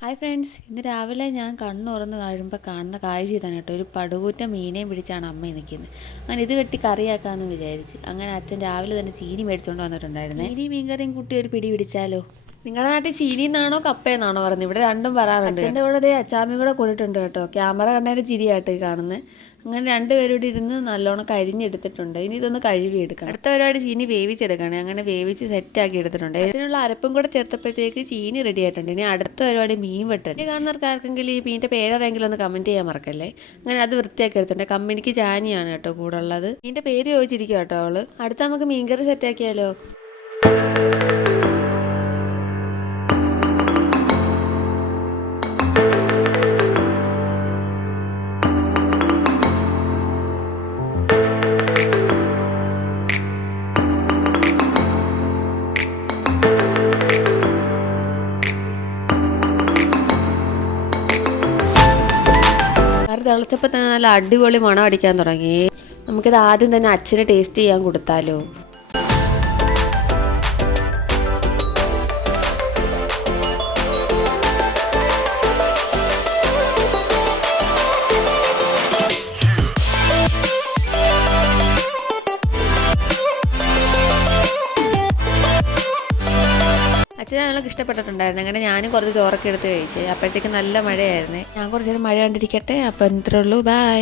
Hi friends, ഇന്ന് രാവിലെ ഞാൻ കണ്ണുറന്ന് കഴിയുമ്പോൾ കാണുന്ന കാഴ്ച ഇതാണ് കേട്ടോ. ഒരു പടുകൂറ്റ മീനെയും പിടിച്ചാണ് അമ്മ നിൽക്കുന്നത്. അങ്ങനെ ഇത് വെട്ടി കറിയാക്കാമെന്ന് വിചാരിച്ച് അങ്ങനെ അച്ഛൻ രാവിലെ തന്നെ ചീനി മേടിച്ചുകൊണ്ട് വന്നിട്ടുണ്ടായിരുന്നേ. ചീനി മീൻകറിയും കൂട്ടി ഒരു പിടി പിടിച്ചാലോ. നിങ്ങളുടെ നാട്ടിൽ ചീനിന്നാണോ കപ്പയെന്നാണോ പറയുന്നത്? ഇവിടെ രണ്ടും പറയാറുണ്ട്. അച്ഛൻ്റെ കൂടെ ദേ അച്ചാമ്മയും കൂടെ കൂടിയിട്ടുണ്ട് കേട്ടോ. ക്യാമറ കണ്ടതിൻ്റെ ചിരിയായിട്ട് കാണുന്നത്. അങ്ങനെ രണ്ടുപേരും കൂടി ഇരുന്ന് നല്ലോണം കരിഞ്ഞെടുത്തിട്ടുണ്ട്. ഇനി ഇതൊന്ന് കഴുകിയെടുക്കണം. അടുത്ത പരിപാടി ചീനി വേവിച്ചെടുക്കണേ. അങ്ങനെ വേവിച്ച് സെറ്റാക്കി എടുത്തിട്ടുണ്ട്. ഇതിനുള്ള അരപ്പും കൂടെ ചേർത്തപ്പോഴത്തേക്ക് ചീനി റെഡി ആയിട്ടുണ്ട്. ഇനി അടുത്ത പരിപാടി മീൻ വെട്ടണം. കാണുന്നവർക്ക് ആർക്കെങ്കിലും ഈ മീനിൻ്റെ പേരെങ്കിലും ഒന്ന് കമൻറ്റ് ചെയ്യാൻ മറക്കല്ലേ. അങ്ങനെ അത് വൃത്തിയാക്കി എടുത്തിട്ടുണ്ട്. കമ്പനിക്ക് ചാനിയാണ് കേട്ടോ കൂടെ ഉള്ളത്. മീനിൻ്റെ പേര് ചോദിച്ചിരിക്കും കേട്ടോ അവള്. അടുത്ത നമുക്ക് മീൻകറി സെറ്റാക്കിയാലോ. കറി തിളച്ചപ്പോൾ തന്നെ നല്ല അടിപൊളി മണം അടിക്കാൻ തുടങ്ങി. നമുക്കിത് ആദ്യം തന്നെ അച്ഛന് ടേസ്റ്റ് ചെയ്യാൻ കൊടുത്താലോ. അച്ഛനാണല്ലോ ഇഷ്ടപ്പെട്ടിട്ടുണ്ടായിരുന്നു. അങ്ങനെ ഞാനും കുറച്ച് ചോറൊക്കെ എടുത്ത് കഴിച്ചേ. അപ്പോഴത്തേക്ക് നല്ല മഴയായിരുന്നേ. ഞാൻ കുറച്ച് നേരം മഴ കണ്ടിരിക്കട്ടെ. അപ്പം ഇത്രേ ഉള്ളൂ. ബൈ.